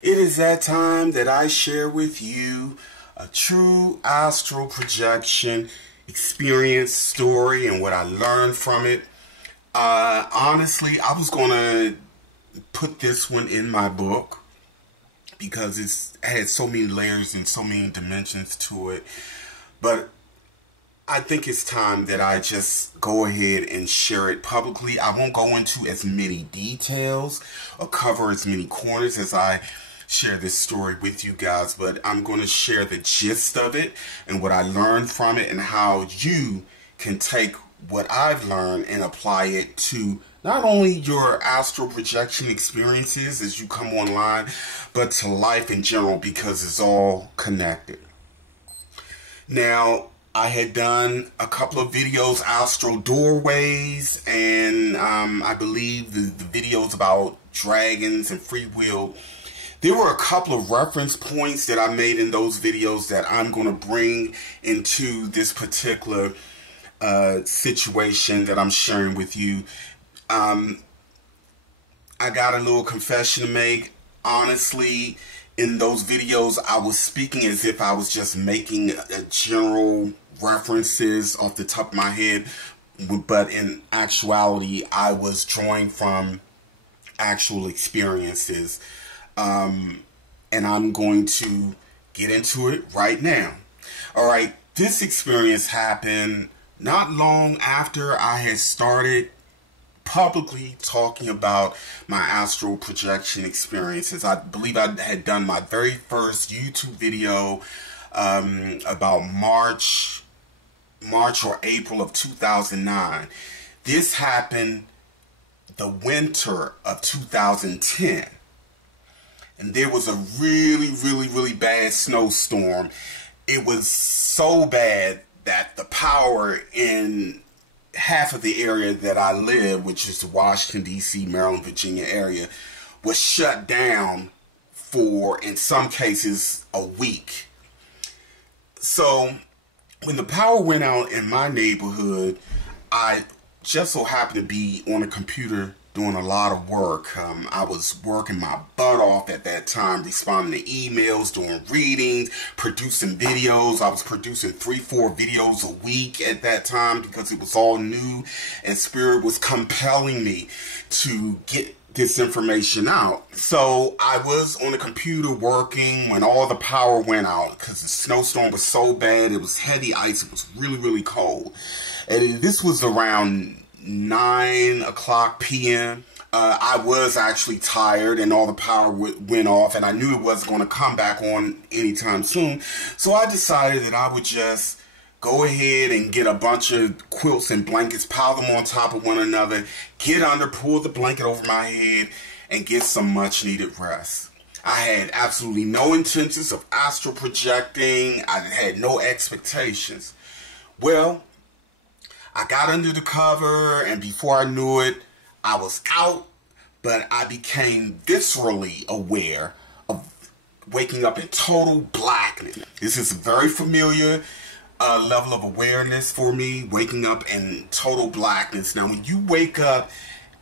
It is that time that I share with you a true astral projection experience story and what I learned from it. Honestly, I was going to put this one in my book because it had so many layers and so many dimensions to it. But I think it's time that I just go ahead and share it publicly. I won't go into as many details or cover as many corners as I share this story with you guys, but I'm going to share the gist of it and what I learned from it and how you can take what I've learned and apply it to not only your astral projection experiences as you come online, but to life in general, because it's all connected. Now, I had done a couple of videos, astral doorways, and I believe the videos about dragons and free will. There were a couple of reference points that I made in those videos that I'm going to bring into this particular situation that I'm sharing with you. I got a little confession to make. Honestly, in those videos, I was speaking as if I was just making general references off the top of my head, but in actuality, I was drawing from actual experiences. And I'm going to get into it right now. Alright, this experience happened not long after I had started publicly talking about my astral projection experiences. I believe I had done my very first YouTube video about March or April of 2009. This happened the winter of 2010. And there was a really bad snowstorm. It was so bad that the power in half of the area that I live, which is the Washington, D.C., Maryland, Virginia area, was shut down for, in some cases, a week. So when the power went out in my neighborhood, I just so happened to be on a computer doing a lot of work. I was working my butt off at that time, responding to emails, doing readings, producing videos. I was producing 3-4 videos a week at that time because it was all new, and Spirit was compelling me to get this information out. So I was on the computer working when all the power went out because the snowstorm was so bad. It was heavy ice. It was really cold. And this was around 9 o'clock p.m. I was actually tired and all the power went off, and I knew it wasn't going to come back on anytime soon. So I decided that I would just go ahead and get a bunch of quilts and blankets, pile them on top of one another, get under, pull the blanket over my head, and get some much needed rest. I had absolutely no intentions of astral projecting. I had no expectations. Well, I got under the cover, and before I knew it, I was out, but I became viscerally aware of waking up in total blackness. This is a very familiar level of awareness for me, waking up in total blackness. Now, when you wake up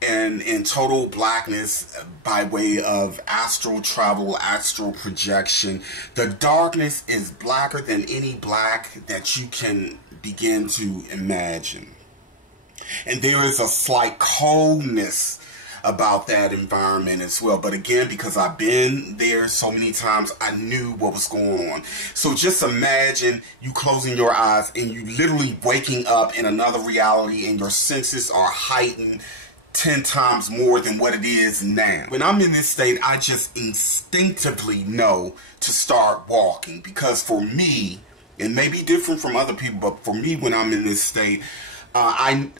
in total blackness by way of astral travel, astral projection, the darkness is blacker than any black that you can begin to imagine. And there is a slight coldness about that environment as well. But again, because I've been there so many times, I knew what was going on. So just imagine you closing your eyes and you literally waking up in another reality, and your senses are heightened 10 times more than what it is now. When I'm in this state, I just instinctively know to start walking, because for me, it may be different from other people, but for me, when I'm in this state, I'm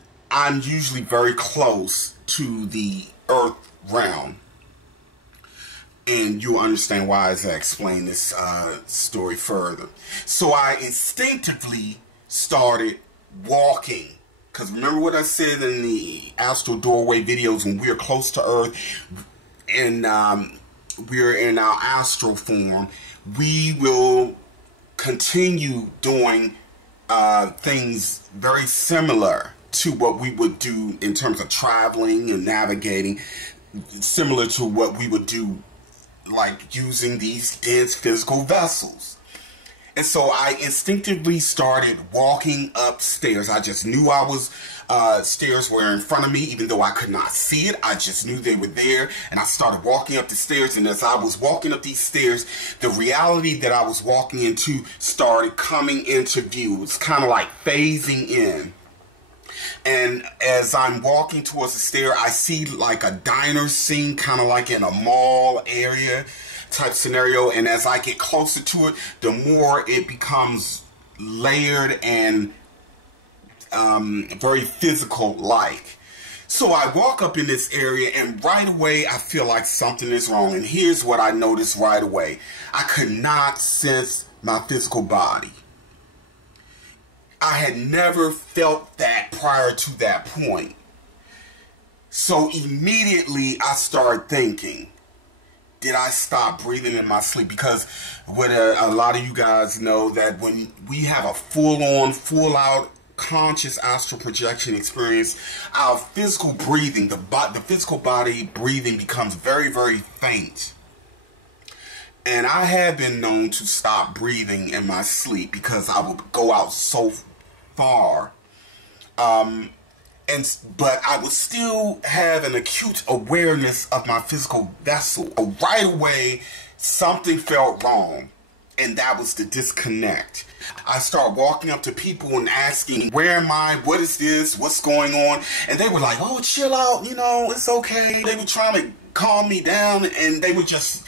usually very close to the earth realm. And you'll understand why as I explain this story further. So I instinctively started walking. Because remember what I said in the astral doorway videos, when we're close to earth and we're in our astral form, we will continue doing things very similar to what we would do in terms of traveling and navigating, similar to what we would do like using these dense physical vessels. And so I instinctively started walking upstairs. I just knew stairs were in front of me, even though I could not see it. I just knew they were there, and I started walking up the stairs. And as I was walking up these stairs, the reality that I was walking into started coming into view. It was kind of like phasing in. And as I'm walking towards the stair, I see like a diner scene, kind of like in a mall area type scenario. And as I get closer to it, the more it becomes layered and very physical like. So I walk up in this area, and right away I feel like something is wrong. And here's what I noticed right away. I could not sense my physical body. I had never felt that prior to that point. So immediately I started thinking, did I stop breathing in my sleep? Because what a lot of you guys know, that when we have a full-on, full-out conscious astral projection experience, our physical breathing, the physical body breathing becomes very, very faint. And I have been known to stop breathing in my sleep because I would go out so far. But I would still have an acute awareness of my physical vessel. Right away, something felt wrong, and that was the disconnect. I started walking up to people and asking, where am I? What is this? What's going on? And they were like, oh, chill out, you know, it's okay. They were trying to calm me down, and they would just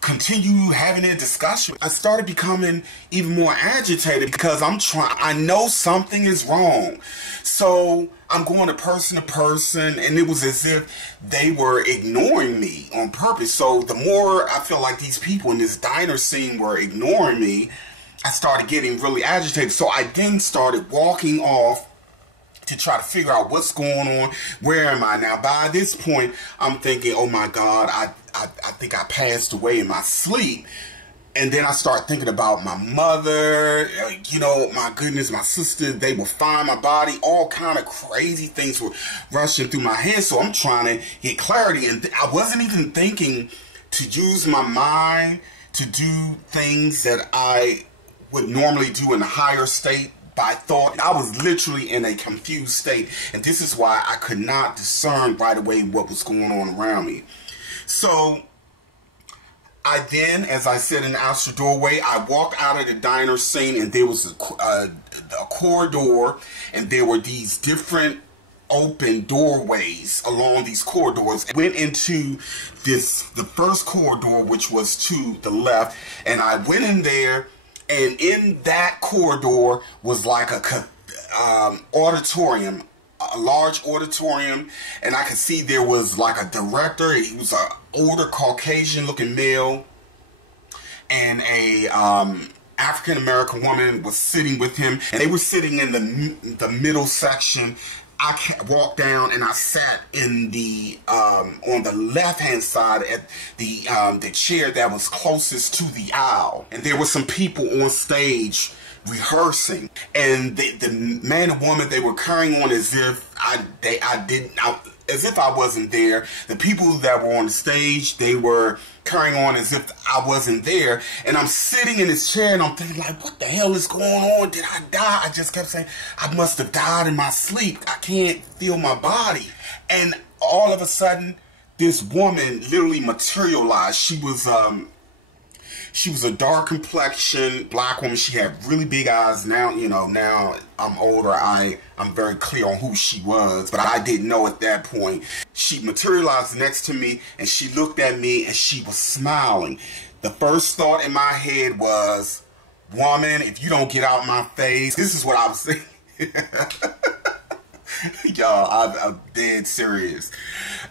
continue having a discussion. I started becoming even more agitated because I know something is wrong. So I'm going to person, and it was as if they were ignoring me on purpose. So the more I feel like these people in this diner scene were ignoring me, I started getting really agitated. So I then started walking off to try to figure out what's going on. Where am I now? By this point, I'm thinking, oh my God, I think I passed away in my sleep. And then I start thinking about my mother, you know, my goodness, my sister, they will find my body. All kind of crazy things were rushing through my head. So I'm trying to get clarity. And I wasn't even thinking to use my mind to do things that I would normally do in a higher state by thought. I was literally in a confused state. And this is why I could not discern right away what was going on around me. So I then, as I said in the astral doorway, I walked out of the diner scene, and there was a corridor, and there were these different open doorways along these corridors. I went into the first corridor, which was to the left, and I went in there, and in that corridor was like a auditorium, a large auditorium, and I could see there was like a director. He was an older Caucasian looking male, and a African American woman was sitting with him, and they were sitting in the middle section. I walked down and I sat in the on the left hand side at the chair that was closest to the aisle, and there were some people on stage rehearsing, and the man and woman, they were carrying on as if as if I wasn't there. The people that were on the stage, they were carrying on as if I wasn't there. And I'm sitting in this chair and I'm thinking like, what the hell is going on? Did I die? I just kept saying, I must have died in my sleep. I can't feel my body. And all of a sudden, this woman literally materialized. She was a dark complexion black woman. She had really big eyes. Now, you know, now I'm older, I'm very clear on who she was, but I didn't know at that point. She materialized next to me, and she looked at me, and she was smiling. The first thought in my head was, woman, if you don't get out my face. This is what I was saying. Y'all, I'm dead serious.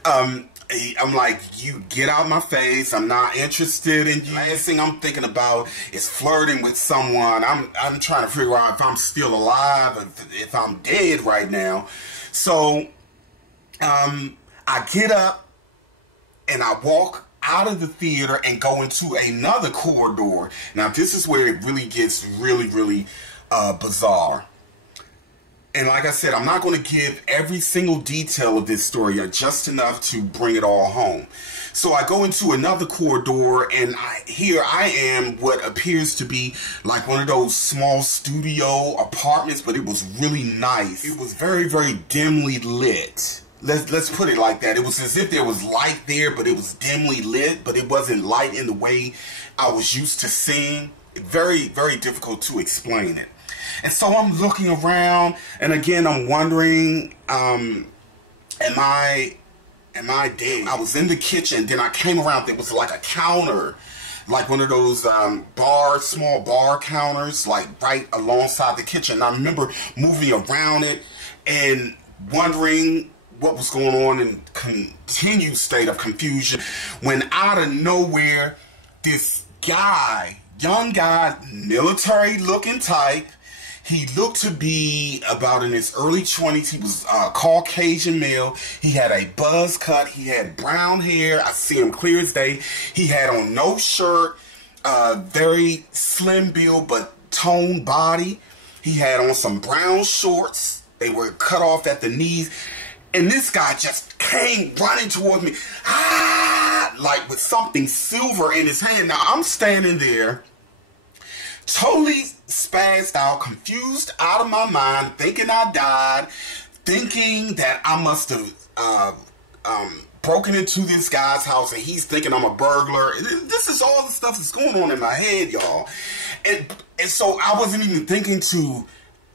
I'm like, you get out my face. I'm not interested in you. Last thing I'm thinking about is flirting with someone. I'm trying to figure out if I'm still alive, if I'm dead right now. So I get up and I walk out of the theater and go into another corridor. Now this is where it really gets really bizarre. And like I said, I'm not going to give every single detail of this story, just enough to bring it all home. So I go into another corridor, and here I am, what appears to be like one of those small studio apartments, but it was really nice. It was very, very dimly lit. Let's put it like that. It was as if there was light there, but it was dimly lit, but it wasn't light in the way I was used to seeing. Very, very difficult to explain it. And so I'm looking around, and again, I'm wondering, am I dead? I was in the kitchen, then I came around, there was like a counter, like one of those small bar counters, like right alongside the kitchen. And I remember moving around it and wondering what was going on in continued state of confusion, when out of nowhere, this guy, young guy, military looking type, he looked to be about in his early 20s. He was a Caucasian male. He had a buzz cut. He had brown hair. I see him clear as day. He had on no shirt, very slim build but toned body. He had on some brown shorts. They were cut off at the knees. And this guy just came running towards me, like with something silver in his hand. Now, I'm standing there, totally spazzed out, confused out of my mind, thinking I died, thinking that I must have broken into this guy's house, and he's thinking I'm a burglar. This is all the stuff that's going on in my head, y'all. And so I wasn't even thinking to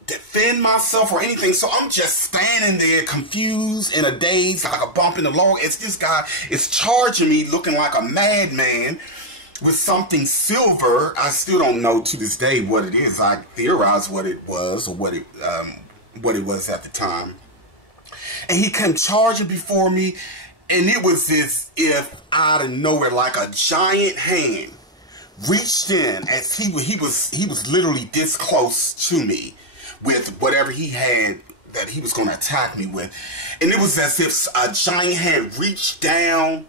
defend myself or anything, so I'm just standing there confused in a daze, like a bump in the log. It's this guy is charging me looking like a madman with something silver. I still don't know to this day what it is. I theorized what it was, or what it was at the time. And he came charging before me, and it was as if out of nowhere, like a giant hand reached in, as he was literally this close to me with whatever he had that he was going to attack me with. And it was as if a giant hand reached down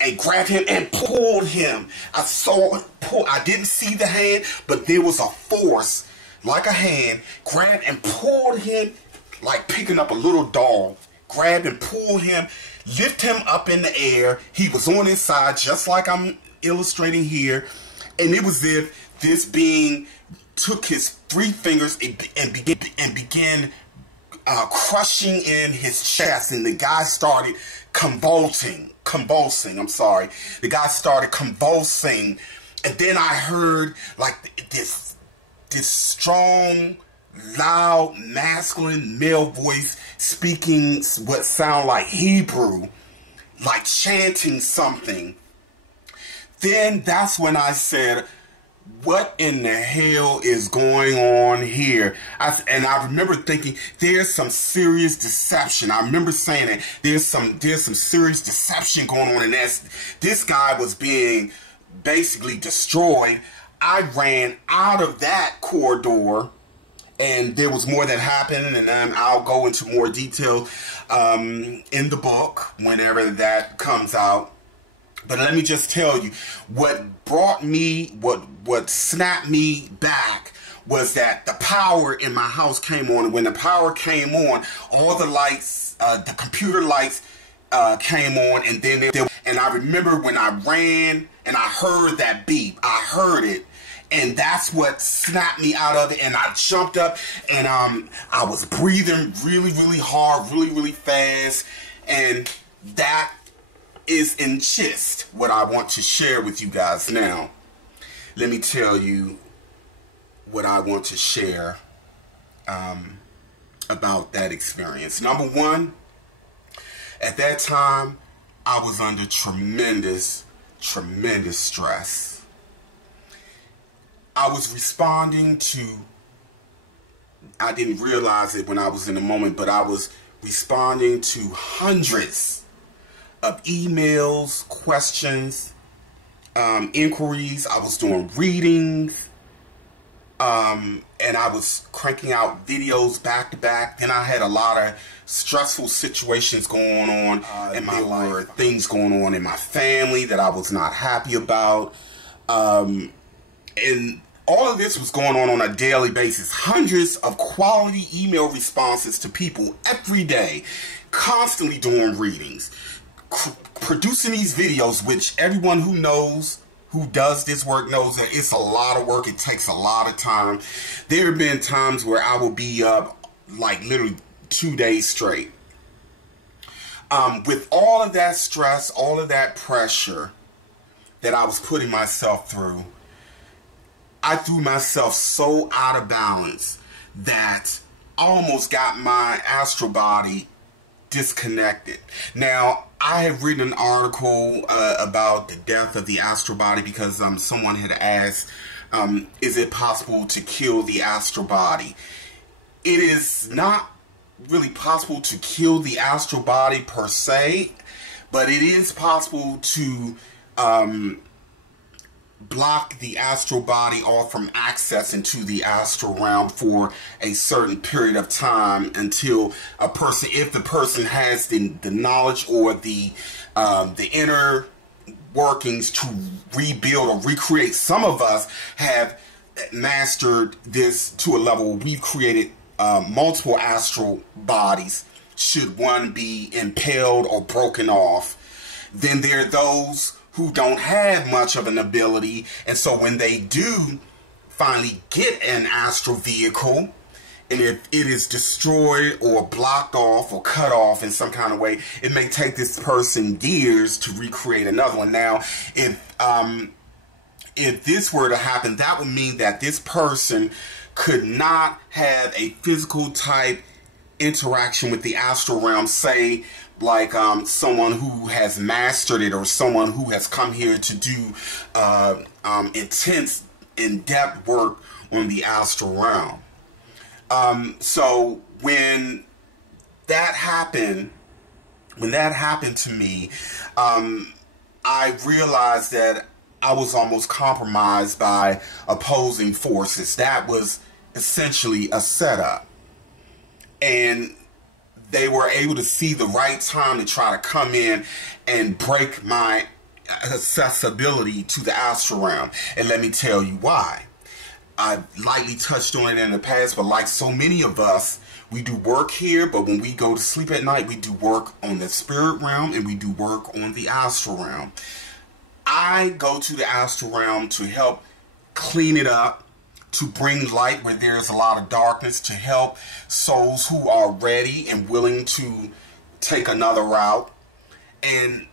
and grabbed him and pulled him. I saw it pull. I didn't see the hand, but there was a force, like a hand, grabbed and pulled him, like picking up a little dog. Grabbed and pulled him, lift him up in the air. He was on his side, just like I'm illustrating here. And it was as if this being took his 3 fingers and began crushing in his chest, and the guy started convulsing. The guy started convulsing, and then I heard like this strong, loud, masculine male voice speaking what sound like Hebrew, like chanting something. Then that's when I said, what in the hell is going on here? And I remember thinking, there's some serious deception. I remember saying that there's some serious deception going on, and this guy was being basically destroyed. I ran out of that corridor, and there was more that happened, and I'll go into more detail in the book whenever that comes out. But let me just tell you, what brought me, what snapped me back was that the power in my house came on. And when the power came on, all the lights, the computer lights came on. And then and I remember when I ran and I heard that beep, I heard it. And that's what snapped me out of it. And I jumped up, and I was breathing really, really hard, really, really fast. And that is in gist what I want to share with you guys now. Let me tell you what I want to share about that experience. Number one, at that time, I was under tremendous stress. I was responding to, I didn't realize it when I was in the moment, but I was responding to hundreds of emails, questions, inquiries. I was doing readings, and I was cranking out videos back to back. Then I had a lot of stressful situations going on in my life. There were things going on in my family that I was not happy about. And all of this was going on a daily basis. Hundreds of quality email responses to people every day, constantly doing readings, producing these videos, which everyone who knows, who does this work knows that it's a lot of work. It takes a lot of time. There have been times where I will be up like literally 2 days straight. With all of that stress, all of that pressure that I was putting myself through, I threw myself so out of balance that I almost got my astral body disconnected. Now, I have written an article about the death of the astral body because someone had asked, is it possible to kill the astral body? It is not really possible to kill the astral body per se, but it is possible to block the astral body off from access into the astral realm for a certain period of time until a person, if the person has the knowledge or the inner workings to rebuild or recreate. Some of us have mastered this to a level where we've created multiple astral bodies should one be impaled or broken off. Then there are those who don't have much of an ability, and so when they do finally get an astral vehicle, and if it is destroyed or blocked off or cut off in some kind of way, it may take this person years to recreate another one. Now, if this were to happen, that would mean that this person could not have a physical type interaction with the astral realm, say like someone who has mastered it or someone who has come here to do intense, in-depth work on the astral realm. So when that happened to me, I realized that I was almost compromised by opposing forces. That was essentially a setup. And they were able to see the right time to try to come in and break my accessibility to the astral realm. And let me tell you why. I lightly touched on it in the past, but like so many of us, we do work here, but when we go to sleep at night, we do work on the spirit realm and we do work on the astral realm. I go to the astral realm to help clean it up, to bring light where there's a lot of darkness, to help souls who are ready and willing to take another route. And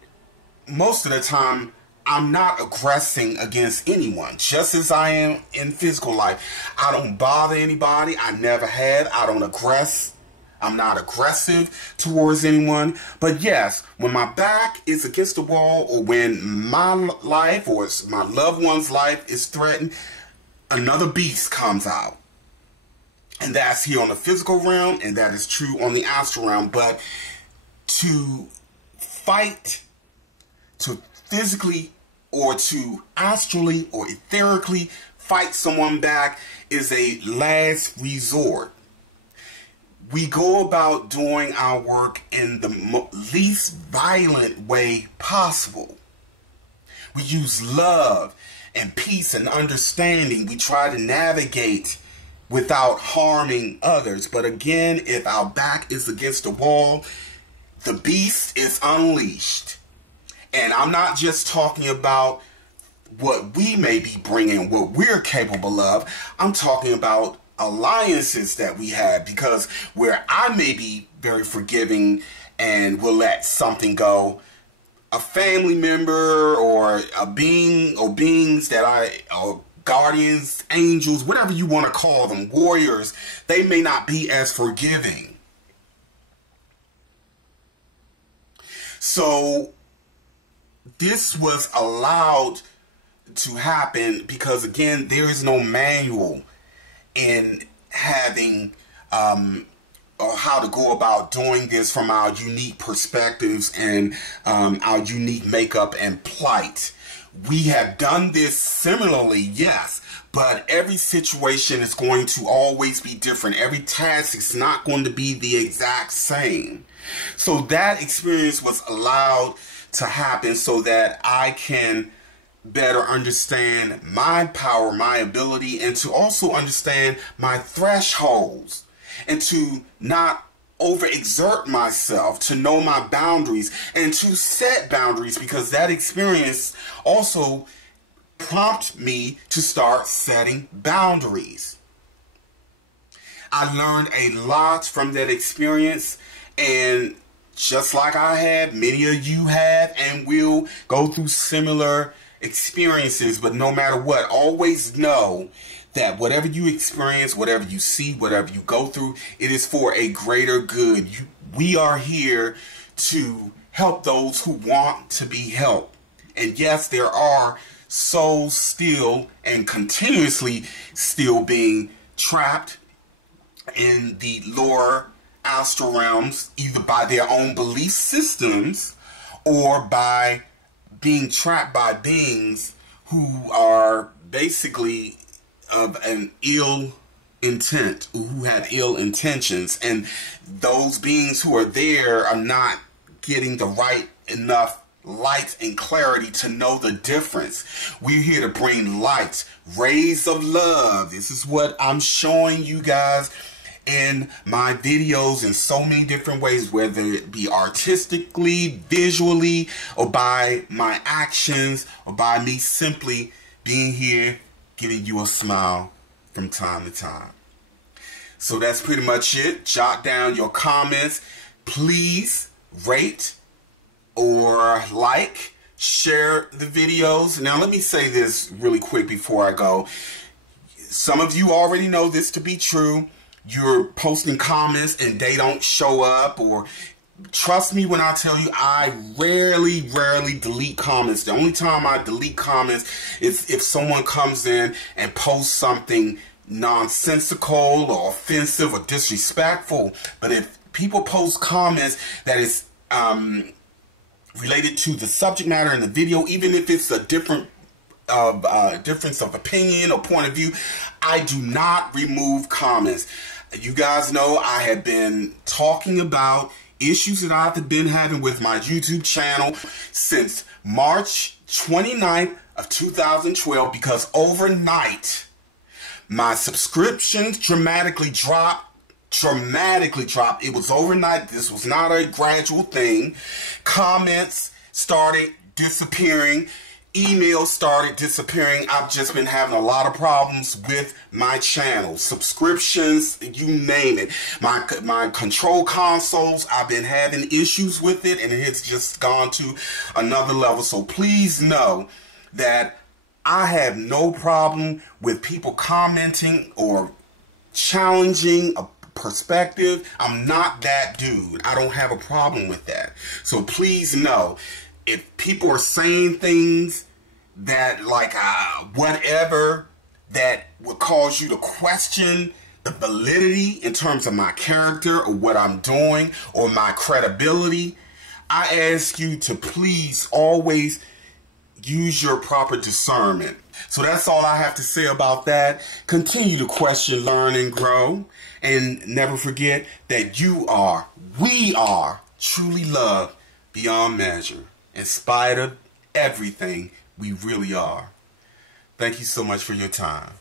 most of the time, I'm not aggressing against anyone, just as I am in physical life. I don't bother anybody. I never have. I don't aggress. I'm not aggressive towards anyone. But yes, when my back is against the wall, or when my life or my loved one's life is threatened, another beast comes out. And that's here on the physical realm, and that is true on the astral realm. But to fight, to physically or to astrally or etherically fight someone back is a last resort. We go about doing our work in the least violent way possible. We use love and peace and understanding. We try to navigate without harming others. But again, if our back is against the wall, the beast is unleashed. And I'm not just talking about what we may be bringing, what we're capable of. I'm talking about alliances that we have, because where I may be very forgiving and will let something go, a family member or a being or beings that or guardians, angels, whatever you want to call them, warriors, they may not be as forgiving. So this was allowed to happen because, again, there is no manual in having or how to go about doing this from our unique perspectives and our unique makeup and plight. We have done this similarly, yes, but every situation is going to always be different. Every task is not going to be the exact same. So that experience was allowed to happen so that I can better understand my power, my ability, and to also understand my thresholds, and to not overexert myself, to know my boundaries, and to set boundaries, because that experience also prompted me to start setting boundaries. I learned a lot from that experience, and just like I have, many of you have and will go through similar experiences. But no matter what, always know that whatever you experience, whatever you see, whatever you go through, it is for a greater good. We are here to help those who want to be helped. And yes, there are souls still and continuously still being trapped in the lower astral realms, either by their own belief systems or by being trapped by beings who are basically of an ill intent, who have ill intentions, and those beings who are there are not getting the right enough light and clarity to know the difference. We're here to bring light, rays of love. This is what I'm showing you guys in my videos in so many different ways, whether it be artistically, visually, or by my actions, or by me simply being here giving you a smile from time to time. So that's pretty much it. Jot down your comments. Please rate or like, share the videos. Now let me say this really quick before I go. Some of you already know this to be true. You're posting comments and they don't show up, or trust me when I tell you, I rarely delete comments. The only time I delete comments is if someone comes in and posts something nonsensical or offensive or disrespectful. But if people post comments that is related to the subject matter in the video, even if it's a difference of opinion or point of view, I do not remove comments. You guys know I have been talking about issues that I've been having with my YouTube channel since March 29th of 2012, because overnight my subscriptions dramatically dropped. It was overnight. This was not a gradual thing. Comments started disappearing. Emails started disappearing. I've just been having a lot of problems with my channel. Subscriptions, you name it. My control consoles, I've been having issues with it, and it's just gone to another level. So please know that I have no problem with people commenting or challenging a perspective. I'm not that dude. I don't have a problem with that. So please know, if people are saying things that like whatever that would cause you to question the validity in terms of my character or what I'm doing or my credibility, I ask you to please always use your proper discernment. So that's all I have to say about that. Continue to question, learn, and grow. And never forget that we are truly loved beyond measure. In spite of everything, we really are. Thank you so much for your time.